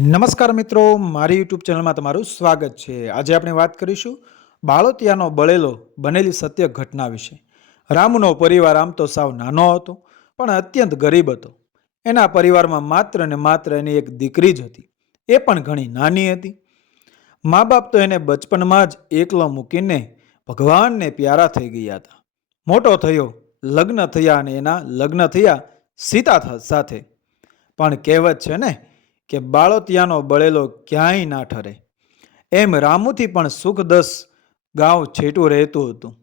નમસ્કાર મિત્રો, મારી યુટ્યુબ ચેનલમાં તમારું સ્વાગત છે. આજે આપણે વાત કરીશું બાળોતિયાનો બળેલો બનેલી સત્ય ઘટના વિશે. રામનો પરિવાર આમ તો સાવ નાનો હતો, પણ અત્યંત ગરીબ હતો. એના પરિવારમાં માત્ર ને માત્ર એની એક દીકરી જ હતી. એ પણ ઘણી નાની હતી. મા બાપ તો એને બચપનમાં જ એકલો મૂકીને ભગવાનને પ્યારા થઈ ગયા હતા. મોટો થયો, લગ્ન થયા અને એના લગ્ન થયા સીતા સાથે. પણ કહેવત છે ને કે બાળોતિયાનો બળેલો ક્યાંય ના ઠરે. એમ રામુથી પણ સુખ દસ ગાંવ છેટું રહેતું હતું.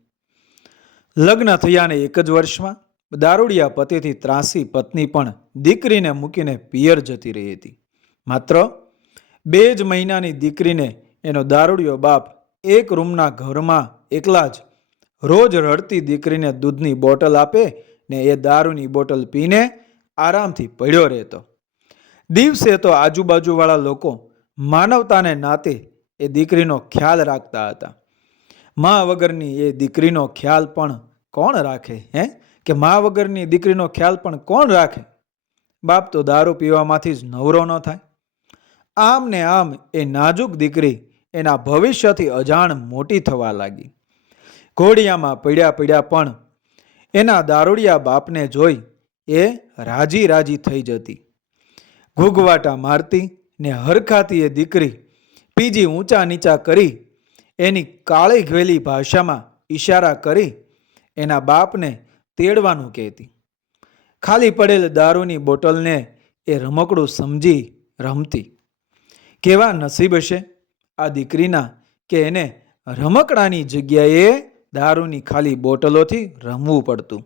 લગ્ન થયાને એક જ વર્ષમાં દારૂડિયા પતિથી ત્રાસી પત્ની પણ દીકરીને મૂકીને પિયર જતી રહી હતી. માત્ર બે જ મહિનાની દીકરીને એનો દારૂડિયો બાપ એક રૂમના ઘરમાં એકલા જ રોજ રડતી દીકરીને દૂધની બોટલ આપે ને એ દારૂની બોટલ પીને આરામથી પડ્યો રહેતો. દિવસે તો આજુબાજુવાળા લોકો માનવતાને નાતે એ દીકરીનો ખ્યાલ રાખતા હતા. મા વગરની એ દીકરીનો ખ્યાલ પણ કોણ રાખે, હે? કે મા વગરની દીકરીનો ખ્યાલ પણ કોણ રાખે? બાપ તો દારૂ પીવામાંથી જ નવરો ન થાય. આમ ને આમ એ નાજુક દીકરી એના ભવિષ્યથી અજાણ મોટી થવા લાગી. ઘોડિયામાં પીડ્યા પીડ્યા પણ એના દારૂડિયા બાપને જોઈ એ રાજી રાજી થઈ જતી. ઘૂઘવાટા મારતી ને હરખાતી એ દીકરી પીજી ઊંચા નીચા કરી એની કાળી ઘેલી ભાષામાં ઈશારા કરી એના બાપને તેડવાનું કહેતી. ખાલી પડેલ દારૂની બોટલને એ રમકડું સમજી રમતી. કેવા નસીબ હશે આ દીકરીના કે એને રમકડાની જગ્યાએ દારૂની ખાલી બોટલોથી રમવું પડતું.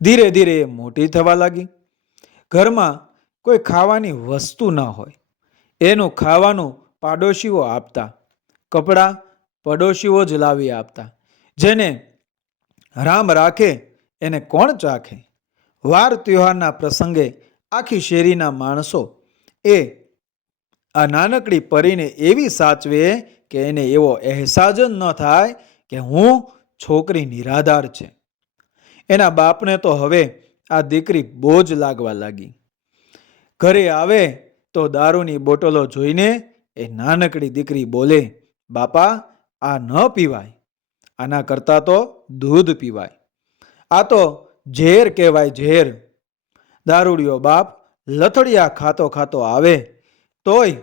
ધીરે ધીરે એ મોટી થવા લાગી. ઘરમાં કોઈ ખાવાની વસ્તુ ન હોય. એનું ખાવાનું પાડોશીઓ આપતા, કપડાં પડોશીઓ જ લાવી આપતા, જેને રામ રાખે એને કોણ ચાખે? વાર તહેવારના પ્રસંગે આખી શેરીના માણસો એ આ નાનકડી પરીને એવી સાચવે કે એને એવો અહેસાસ જ ન થાય કે હું છોકરી નિરાધાર છે. એના બાપને તો હવે આ દીકરી બોજ લાગવા લાગી. ઘરે આવે તો દારૂની બોટલો જોઈને એ નાનકડી દીકરી બોલે, બાપા, આ ન પીવાય. આના કરતાં તો દૂધ પીવાય. આ તો ઝેર કહેવાય ઝેર. દારૂડિયો બાપ લથડિયા ખાતો ખાતો આવે, તોય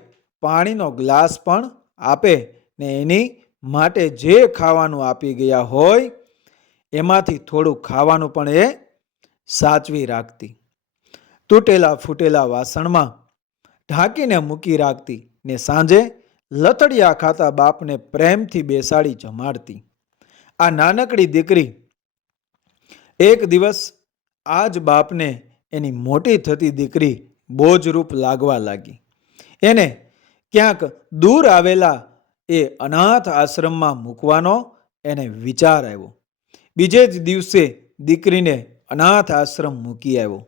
પાણીનો ગ્લાસ પણ આપે ને એની માટે જે ખાવાનું આપી ગયા હોય, એમાંથી થોડું ખાવાનું પણ એ સાચવી રાખતી. તૂટેલા ફૂટેલા વાસણમાં ઢાંકીને મૂકી રાખતી ને સાંજે લથડિયા ખાતા બાપને પ્રેમથી બેસાડી જમાડતી. આ નાનકડી દીકરી એક દિવસ આ જ બાપને એની મોટી થતી દીકરી બોજરૂપ લાગવા લાગી. એને ક્યાંક દૂર આવેલા એ અનાથ આશ્રમમાં મૂકવાનો એને વિચાર આવ્યો. બીજે જ દિવસે દીકરીને અનાથ આશ્રમ મૂકી આવ્યો.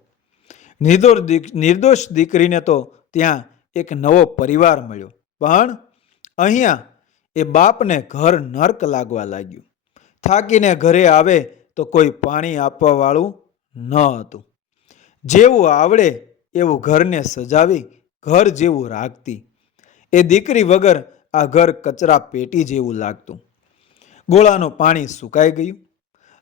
નિર્દોષ નિર્દોષ દીકરીને તો ત્યાં એક નવો પરિવાર મળ્યો. પણ અહીંયા એ બાપને ઘર નર્ક લાગવા લાગ્યું. થાકીને ઘરે આવે તો કોઈ પાણી આપવાવાળું ન હતું. જેવું આવડે એવું ઘરને સજાવી ઘર જેવું રાખતી. એ દીકરી વગર આ ઘર કચરા પેટી જેવું લાગતું. ગોળાનું પાણી સુકાઈ ગયું.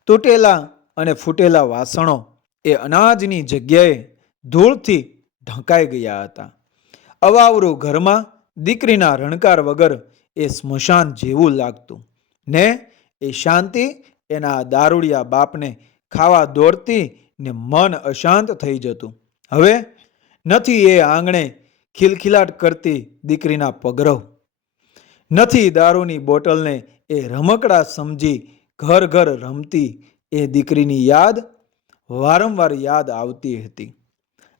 તૂટેલા અને ફૂટેલા વાસણો એ અનાજની જગ્યાએ ધૂળથી ઢંકાઈ ગયા હતા. અવાવરું ઘરમાં દીકરીના રણકાર વગર એ સ્મશાન જેવું લાગતું. ને એ શાંતિ એના દારૂડિયા બાપને ખાવા દોડતી ને મન અશાંત થઈ જતું. હવે નથી એ આંગણે ખિલખિલાટ કરતી દીકરીના પગરવ. નથી દારૂની બોટલને એ રમકડા સમજી ઘર ઘર રમતી એ દીકરીની યાદ વારંવાર યાદ આવતી હતી.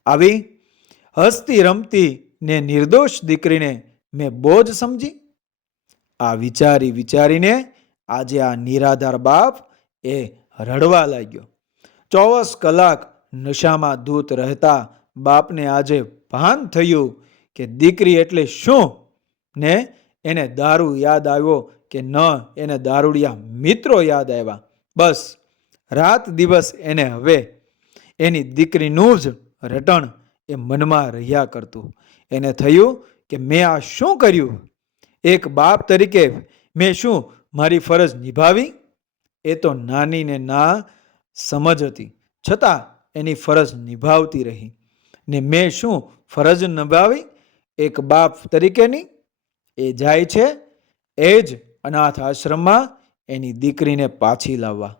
આવી હસતી રમતી ને નિર્દોષ દીકરીને મેં બોજ સમજી. આ વિચારી વિચારીને આજે આ નિરાધાર બાપ એ રડવા લાગ્યો. ચોવીસ કલાક નશામાં ધૂત રહેતા બાપને આજે ભાન થયું કે દીકરી એટલે શું? ને એને દારૂ યાદ આવ્યો કે ન, એને દારૂડિયા મિત્રો યાદ આવ્યા. બસ, રાત દિવસ એને હવે એની દીકરીનું જ રટણ એ મનમાં રહ્યા કરતું. એને થયું કે મેં આ શું કર્યું? એક બાપ તરીકે મેં શું મારી ફરજ નિભાવી? એ તો નાની ને ના સમજ હતી. છતાં એની ફરજ નિભાવતી રહી. ને મેં શું ફરજ નિભાવી? એક બાપ તરીકેની? એ જાય છે, એ જ અનાથ આશ્રમમાં એની દીકરીને પાછી લાવવા.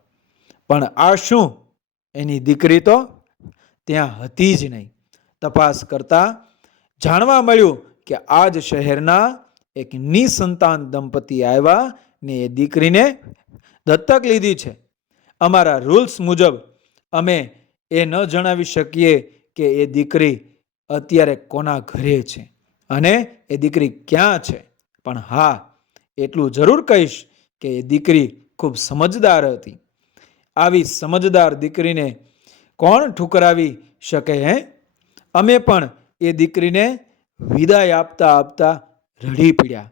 પણ આ શું? એની દીકરી તો ત્યાં હતી જ નહીં. તપાસ કરતા જાણવા મળ્યું કે આ જ શહેરના એક નિસંતાન દંપતી આવ્યા ને એ દીકરીને દત્તક લીધી છે. અમારા રૂલ્સ મુજબ અમે એ ન જણાવી શકીએ કે એ દીકરી અત્યારે કોના ઘરે છે અને એ દીકરી ક્યાં છે. પણ હા, એટલું જરૂર કહીશ કે એ દીકરી ખૂબ સમજદાર હતી. આવી સમજદાર દીકરીને કોણ ઠુકરાવી શકે, હે? અમે પણ એ દીકરીને વિદાય આપતા આપતા રડી પડ્યા.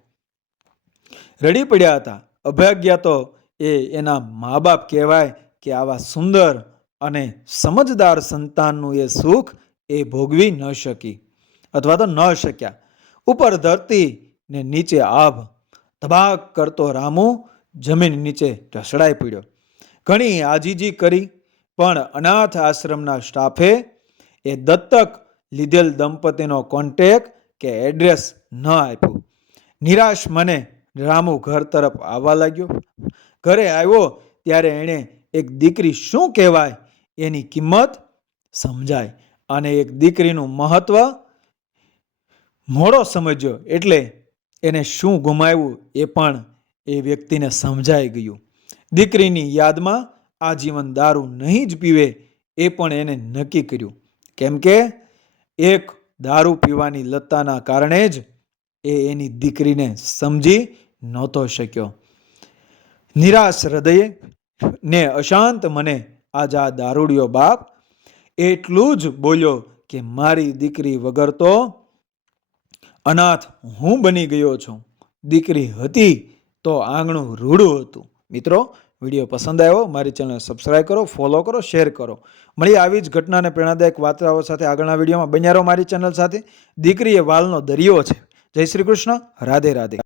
રડી પડ્યા હતા. અભાગ્યા તો એ એના મા બાપ કહેવાય કે આવા સુંદર અને સમજદાર સંતાનનું એ સુખ એ ભોગવી ન શકી અથવા તો ન શક્યા. ઉપર ધરતી ને નીચે આભ, તબાક કરતો રામુ જમીન નીચે ઢસડાઈ પડ્યો. ઘણી આજીજી કરી પણ અનાથ આશ્રમના સ્ટાફે એ દત્તક લીધેલ દંપતીનો કોન્ટેક કે એડ્રેસ ન આપ્યું. નિરાશ મને રામુ ઘર તરફ આવવા લાગ્યો. ઘરે આવ્યો ત્યારે એણે એક દીકરી શું કહેવાય એની કિંમત સમજાય અને એક દીકરીનું મહત્વ મોડો સમજ્યો એટલે એને શું ગુમાવ્યું એ પણ એ વ્યક્તિને સમજાઈ ગયું. દીકરીની યાદમાં આજીવન દારૂ નહીં જ પીવે એ પણ એને નક્કી કર્યું. કેમ કે એક દારૂ પીવાની લતાના કારણે જ એ એની દીકરીને સમજી નહોતો શક્યો. નિરાશ હૃદયે ને અશાંત મને આજ આ દારૂડિયો બાપ એટલું જ બોલ્યો કે મારી દીકરી વગર તો અનાથ હું બની ગયો છું. દીકરી હતી તો આંગણું રૂડું હતું. મિત્રો વીડિયો પસંદ આવ્યો, મારી ચેનલ સબસ્ક્રાઈબ કરો ફોલો કરો શેર કરો. મળી આવી જ ઘટનાને પ્રેરણાદાયક વાર્તાઓ સાથે આગળના વિડીયોમાં બન્યા રહો મારી ચેનલ સાથે. દીકરી એ વાલનો દરિયો છે. જય શ્રી કૃષ્ણ. રાધે રાધે.